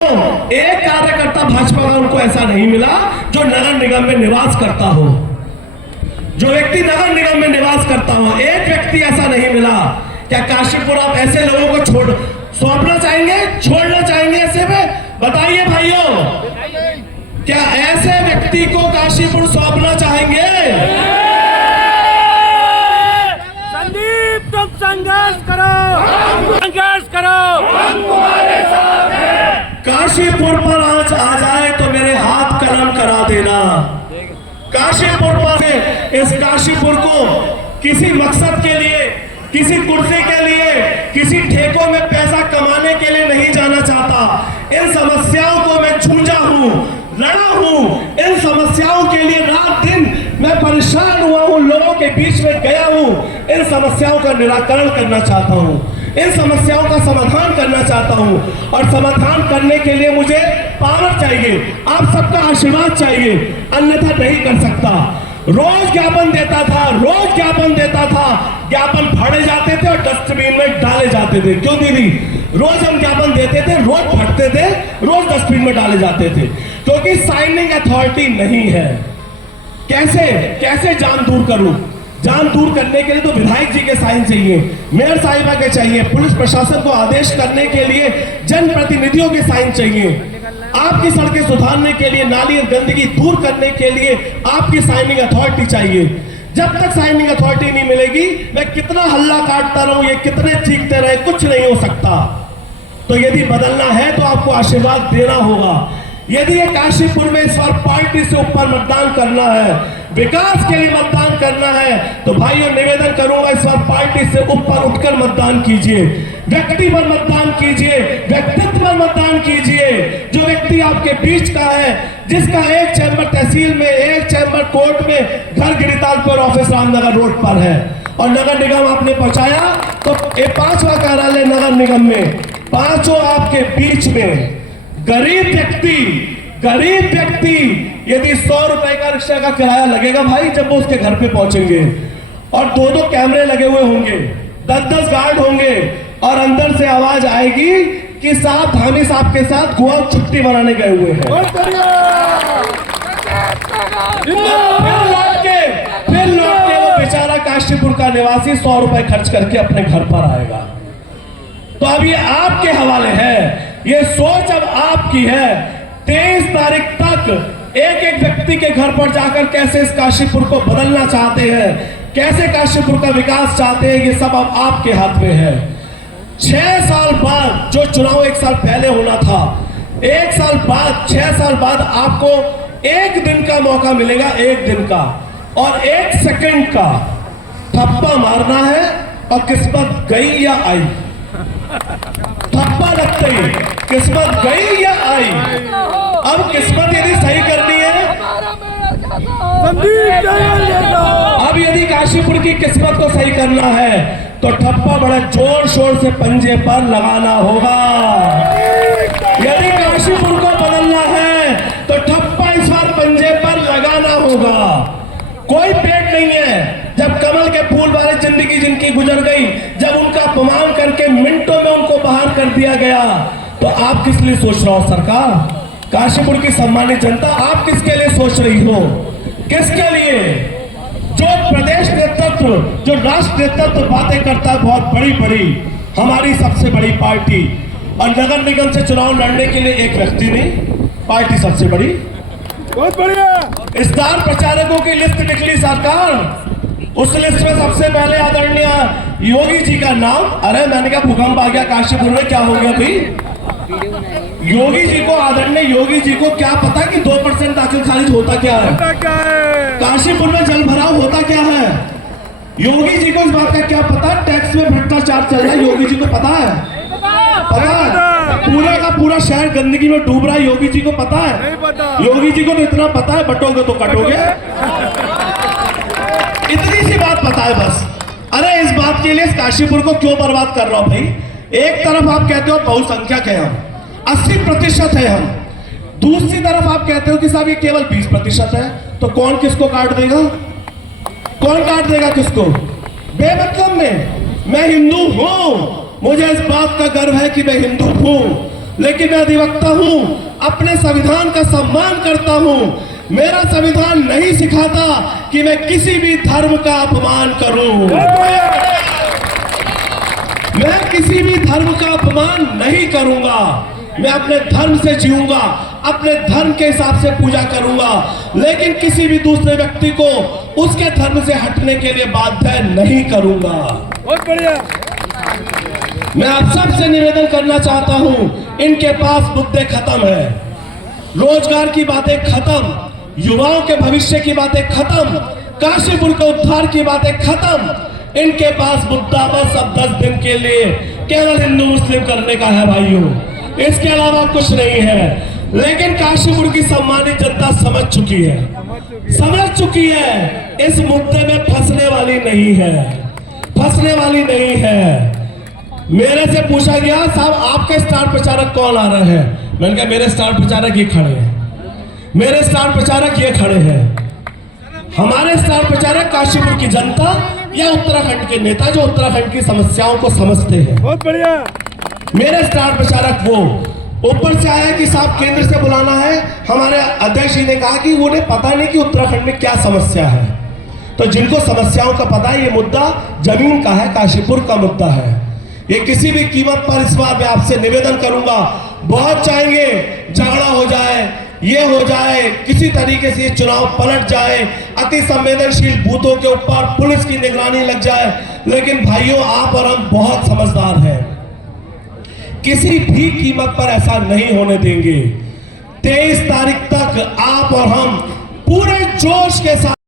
एक कार्यकर्ता भाजपा का उनको ऐसा नहीं मिला जो नगर निगम में निवास करता हो, जो व्यक्ति नगर निगम में निवास करता हो, एक व्यक्ति ऐसा नहीं मिला। क्या काशीपुर आप ऐसे लोगों को सौंपना चाहेंगे, छोड़ना चाहेंगे ऐसे में? बताइए भाइयों, क्या ऐसे व्यक्ति को काशीपुर सौंपना चाहेंगे? संदीप, तुम संघर्ष करो, संघर्ष करो, हम तुम्हारे साथ हैं। काशीपुर पर आज आ जाए तो मेरे हाथ कलम करा देना। काशीपुर पर इस काशीपुर को किसी मकसद के लिए, किसी कुर्सी के लिए, किसी ठेकों में पैसा कमाने के लिए नहीं जाना चाहता। इन समस्याओं को मैं जूझा हूं, लड़ा हूं। इन समस्याओं के लिए रात दिन मैं परेशान हुआ हूं, लोगों के बीच में गया हूं। इन समस्याओं का निराकरण करना चाहता हूं, इन समस्याओं का समाधान करना चाहता हूं। और समाधान करने के लिए मुझे पावर चाहिए, आप सबका आशीर्वाद चाहिए, अन्यथा नहीं कर सकता। रोज ज्ञापन देता था, रोज ज्ञापन देता था, ज्ञापन फाड़े जाते थे और डस्टबिन में डाले जाते थे। क्यों दीदी? रोज हम ज्ञापन देते थे, रोज फटते थे, रोज डस्टबिन में डाले जाते थे, क्योंकि साइनिंग अथॉरिटी नहीं है। कैसे जान दूर करूं? जान दूर करने के लिए तो विधायक जी के साइन चाहिए, मेयर साहिबा के चाहिए, पुलिस प्रशासन को आदेश करने के लिए जनप्रतिनिधियों के साइन चाहिए, आपकी सड़कें सुधारने के लिए, नाली और गंदगी दूर करने के लिए आपकी साइनिंग अथॉरिटी चाहिए। जब तक साइनिंग अथॉरिटी नहीं मिलेगी, मैं कितना हल्ला काटता रहूं, ये कितने चीखते रहे, कुछ नहीं हो सकता। तो यदि बदलना है तो आपको आशीर्वाद देना होगा। यदि ये काशीपुर में इस बार पार्टी से ऊपर मतदान करना है, विकास के लिए मतदान करना है, तो भाइयों निवेदन करूंगा, इस बार पार्टी से ऊपर उठकर मतदान कीजिए, व्यक्ति पर मतदान कीजिए, व्यक्तित्व पर मतदान कीजिए। जो व्यक्ति आपके बीच का है, जिसका एक चैम्बर तहसील में, एक चैम्बर कोर्ट में, घर गिरितालपुर ऑफिस रामनगर रोड पर है, और नगर निगम आपने पहुंचाया, तो ये 5वां कार्यालय नगर निगम में, 5 आपके बीच में। गरीब व्यक्ति यदि 100 रुपए का रिक्शा का किराया लगेगा भाई, जब वो उसके घर पे पहुंचेंगे, और 2-2 कैमरे लगे हुए होंगे, 10-10 गार्ड होंगे, और अंदर से आवाज आएगी कि साहब धामी साहब के साथ गोवा छुट्टी मनाने गए हुए हैं। फिर लौट के वो बेचारा काशीपुर का निवासी 100 रुपए खर्च करके अपने घर पर आएगा। तो अब ये आपके हवाले है, ये सोच अब आपकी है। 23 तारीख तक एक व्यक्ति के घर पर जाकर कैसे इस काशीपुर को बदलना चाहते हैं, कैसे काशीपुर का विकास चाहते हैं, ये सब अब आपके हाथ में है। 6 साल बाद जो चुनाव 1 साल पहले होना था, 1 साल बाद, 6 साल बाद आपको 1 दिन का मौका मिलेगा, 1 दिन का और 1 सेकंड का थप्पा मारना है, और किस्मत गई या आई। थप्पा लगते ही किस्मत गई या आई। अब किस्मत यदि सही करनी है, अब यदि काशीपुर की किस्मत को सही करना है, तो ठप्पा बड़ा जोर शोर से पंजे पर लगाना होगा। यदि काशीपुर को बदलना है, तो ठप्पा इस बार पंजे पर लगाना होगा। कोई पेट नहीं है। जब कमल के फूल वाली जिंदगी जिनकी गुजर गई, जब उनका अपमान करके मिनटों में उनको बाहर कर दिया गया, तो आप किस लिए सोच रहे हो सरकार? काशीपुर की सम्मानित जनता, आप किसके लिए सोच रही हो? किसके लिए? जो प्रदेश नेतृत्व, जो राष्ट्र नेतृत्व बातें करता है बहुत बड़ी, हमारी सबसे बड़ी पार्टी, और नगर निगम से चुनाव लड़ने के लिए एक व्यक्ति नहीं, पार्टी सबसे बड़ी। बहुत बढ़िया। स्टार प्रचारकों की लिस्ट निकली सरकार, उस लिस्ट में सबसे पहले आदरणीय योगी जी का नाम। अरे मैंने कहा भूकंप आ गया काशीपुर में, क्या हो गया भाई? योगी जी को, आदरणीय योगी जी को क्या पता कि 2% दाखिल खारिज होता क्या है? काशीपुर में जल भराव होता क्या है? योगी जी को इस बात का क्या पता? टैक्स में भ्रष्टाचार चल रहा है, योगी जी को पता है? पता है? पूरा का पूरा शहर गंदगी में डूब रहा है, योगी जी को पता है? योगी जी को तो इतना पता है, बटोगे तो कटोगे, इतनी सी बात पता है बस। अरे इस बात के लिए इस काशीपुर को क्यों बर्बाद कर रहा हूं भाई? एक तरफ आप कहते हो बहुसंख्यक है हम, 80% है हम, दूसरी तरफ आप कहते हो कि साहब ये केवल 20% है, तो कौन किसको काट देगा? कौन काट देगा किसको? बेमतलब में मैं हिंदू हूं, मुझे इस बात का गर्व है कि मैं हिंदू हूं, लेकिन मैं अधिवक्ता हूं, अपने संविधान का सम्मान करता हूं। मेरा संविधान नहीं सिखाता कि मैं किसी भी धर्म का अपमान करूं। मैं किसी भी धर्म का अपमान नहीं करूंगा। मैं अपने धर्म से जीऊंगा, अपने धर्म के हिसाब से पूजा करूंगा, लेकिन किसी भी दूसरे व्यक्ति को उसके धर्म से हटने के लिए बाध्य नहीं करूंगा। बहुत बढ़िया। मैं आप सबसे निवेदन करना चाहता हूं, इनके पास मुद्दे खत्म है, रोजगार की बातें खत्म, युवाओं के भविष्य की बातें खत्म, काशीपुर के उद्धार की बातें खत्म। इनके पास मुद्दा बस अब 10 दिन के लिए केवल हिंदू मुस्लिम करने का है भाइयों, इसके अलावा कुछ नहीं है। लेकिन काशीपुर की सम्मानित जनता समझ चुकी है, इस मुद्दे में फंसने वाली नहीं है। मेरे से पूछा गया, साहब आपके स्टार प्रचारक कौन आ रहे हैं? मैंने कहा मेरे स्टार प्रचारक ये खड़े हैं, मेरे स्टार प्रचारक ये खड़े हैं। हमारे स्टार प्रचारक काशीपुर की जनता या उत्तराखंड के नेता जो उत्तराखंड की समस्याओं को समझते हैं। बहुत बढ़िया। मेरे स्टार प्रचारक वो ऊपर से आया कि साहब केंद्र से बुलाना है। हमारे अध्यक्ष जी ने कहा कि उन्हें पता नहीं कि उत्तराखंड में क्या समस्या है। तो जिनको समस्याओं का पता है, ये मुद्दा जमीन का है, काशीपुर का मुद्दा है। ये किसी भी कीमत पर इस बार मैं आपसे निवेदन करूंगा, बहुत चाहेंगे झगड़ा हो जाए, ये हो जाए, किसी तरीके से ये चुनाव पलट जाए, अति संवेदनशील बूथों के ऊपर पुलिस की निगरानी लग जाए। लेकिन भाइयों, आप और हम बहुत समझदार हैं, किसी भी कीमत पर ऐसा नहीं होने देंगे। 23 तारीख तक आप और हम पूरे जोश के साथ